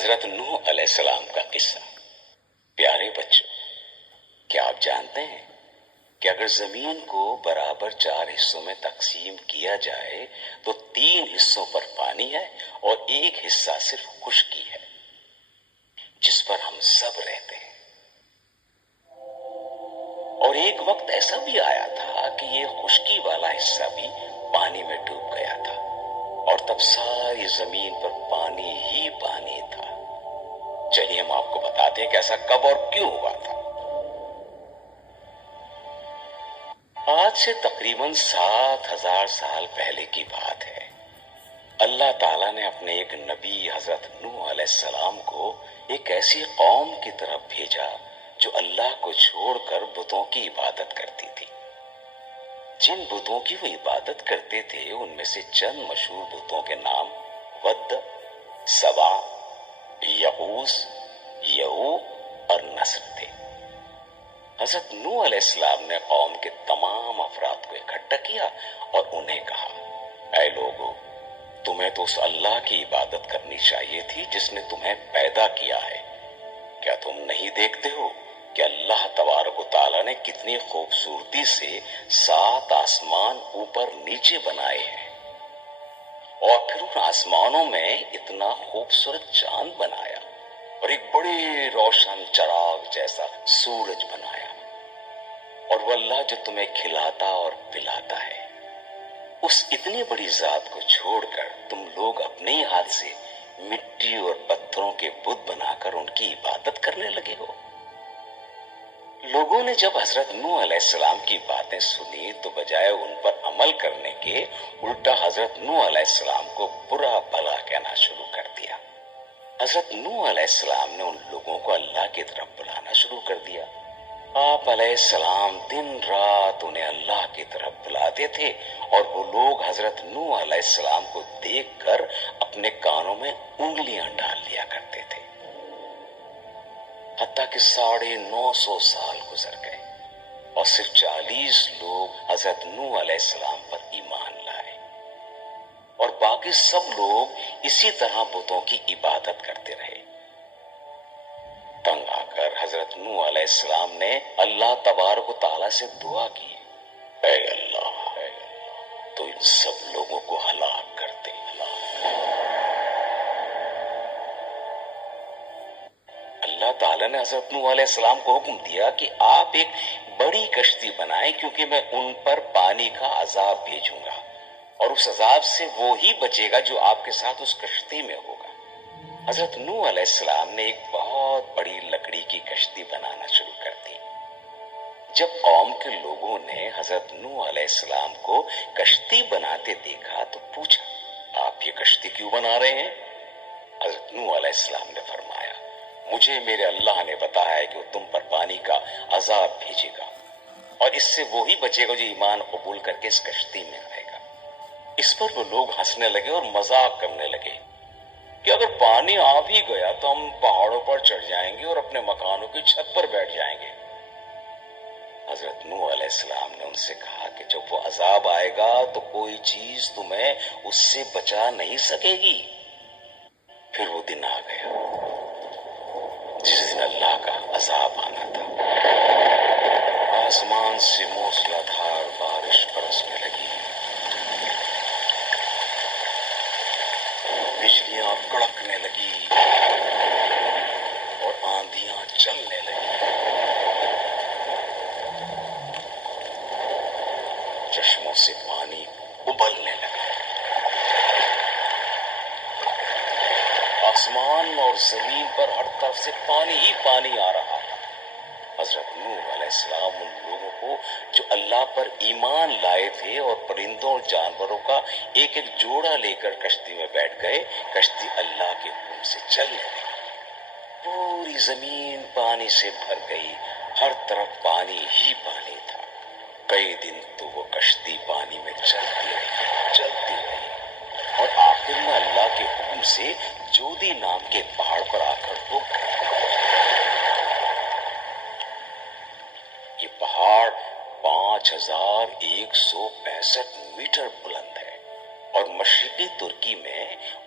حضرت نوح علیہ السلام کا قصہ۔ پیارے بچوں، کیا آپ جانتے ہیں کہ اگر زمین کو برابر 4 حصوں میں تقسیم کیا جائے تو 3 حصوں پر پانی ہے اور 1 حصہ صرف خشکی ہے جس پر ہم سب رہتے ہیں۔ اور ایک وقت ایسا بھی آیا تھا کہ یہ خشکی والا حصہ بھی پانی میں ڈوب گیا تھا اور تب ساری زمین پر پانی ہی پانی تھا۔ چلیے ہم آپ کو بتاتے ہیں کہ ایسا کب اور کیوں ہوا تھا۔ آج سے تقریباً 7000 سال پہلے کی بات ہے۔ اللہ تعالیٰ نے اپنے ایک نبی حضرت نوح علیہ السلام کو ایک ایسی قوم کی طرف بھیجا جو اللہ کو چھوڑ کر بتوں کی عبادت کرتی تھی۔ جن بتوں کی وہ عبادت کرتے تھے ان میں سے چند مشہور بتوں کے نام ود، سوا، یغوث، یعوق اور نصر تھے۔ حضرت نوح علیہ السلام نے قوم کے تمام افراد کو اکٹھا کیا اور انہیں کہا، اے لوگو، تمہیں تو اس اللہ کی عبادت کرنی چاہیے تھی جس نے تمہیں پیدا کیا ہے۔ کیا تم نہیں دیکھتے ہو کہ اللہ تبارک و تعالیٰ نے کتنی خوبصورتی سے 7 آسمان اوپر نیچے بنائے ہیں اور پھر ان آسمانوں میں اتنا خوبصورت چاند بنایا اور ایک بڑے روشن چراغ جیسا سورج بنایا، اور وہ اللہ جو تمہیں کھلاتا اور پلاتا ہے، اس اتنی بڑی ذات کو چھوڑ کر تم لوگ اپنے ہی ہاتھ سے مٹی اور پتھروں کے بت بنا کر ان کی عبادت کرنے لگے ہو۔ لوگوں نے جب حضرت نوح علیہ السلام کی باتیں سنی تو بجائے ان پر عمل کرنے کے الٹا حضرت نوح علیہ السلام کو برا بھلا کہنا شروع کر دیا۔ حضرت نوح علیہ السلام نے ان لوگوں کو اللہ کی طرف بلانا شروع کر دیا۔ آپ علیہ السلام دن رات انہیں اللہ کی طرف بلاتے تھے اور وہ لوگ حضرت نوح علیہ السلام کو دیکھ کر اپنے کانوں میں انگلیاں ڈال لیا کرتے تھے، حتیٰ کہ 950 سال گزر گئے اور صرف 40 لوگ حضرت نوح علیہ السلام پر ایمان لائے اور باقی سب لوگ اسی طرح بتوں کی عبادت کرتے رہے۔ تنگ آ کر حضرت نوح علیہ السلام نے اللہ تبارک و تعالیٰ سے دعا کی، اے اللہ تو ان سب لوگوں کو ہلاک کر دے۔ اللہ تعالیٰ نے حضرت نوح علیہ السلام کو حکم دیا کہ آپ ایک بڑی کشتی بنائیں کیونکہ میں ان پر پانی کا عذاب بھیجوں گا اور اس عذاب سے وہی بچے گا جو آپ کے ساتھ اس کشتی میں ہوگا۔ حضرت نوح علیہ السلام نے ایک بہت بڑی لکڑی کی کشتی بنانا شروع کر دی۔ جب قوم کے لوگوں نے حضرت نوح علیہ السلام کو کشتی بناتے دیکھا تو پوچھا، آپ یہ کشتی کیوں بنا رہے ہیں؟ حضرت نوح علیہ السلام نے فرمایا، مجھے میرے اللہ نے بتایا ہے کہ وہ تم پر پانی کا عذاب بھیجے گا اور اس سے وہی بچے گا جو ایمان قبول کر کے اس کشتی میں آئے گا۔ اس پر وہ لوگ ہنسنے لگے اور مذاق کرنے لگے کہ اگر پانی آ بھی گیا تو ہم پہاڑوں پر چڑھ جائیں گے اور اپنے مکانوں کی چھت پر بیٹھ جائیں گے۔ حضرت نوح علیہ السلام نے ان سے کہا کہ جب وہ عذاب آئے گا تو کوئی چیز تمہیں اس سے بچا نہیں سکے گی۔ پھر وہ دن آ گیا جس دن اللہ کا عذاب آنا تھا۔ آسمان سے موسلا دھار بارش برسنے لگی، بجلیاں کڑکنے لگی اور آندھیاں چلنے لگی، چشموں سے پانی ابلنے لگا، آسمان اور زمین پر ہر طرف سے پانی ہی پانی آ رہا تھا۔ حضرت نوح علیہ السلام ان لوگوں کو جو اللہ پر ایمان لائے تھے اور پرندوں اور جانوروں کا ایک ایک جوڑا لے کر کشتی میں بیٹھ گئے۔ کشتی اللہ کے حکم سے چلنے لگی، پوری زمین پانی سے بھر گئی، ہر طرف پانی ہی پانی تھا۔ کئی دن تو وہ کشتی پانی میں چلتی رہی اور آخر میں اللہ کے حکم سے جودی نام کے پہاڑ پر آ کر رک گئی۔ یہ پہاڑ 5165 میٹر بلند ہے اور مشرقی ترکی میں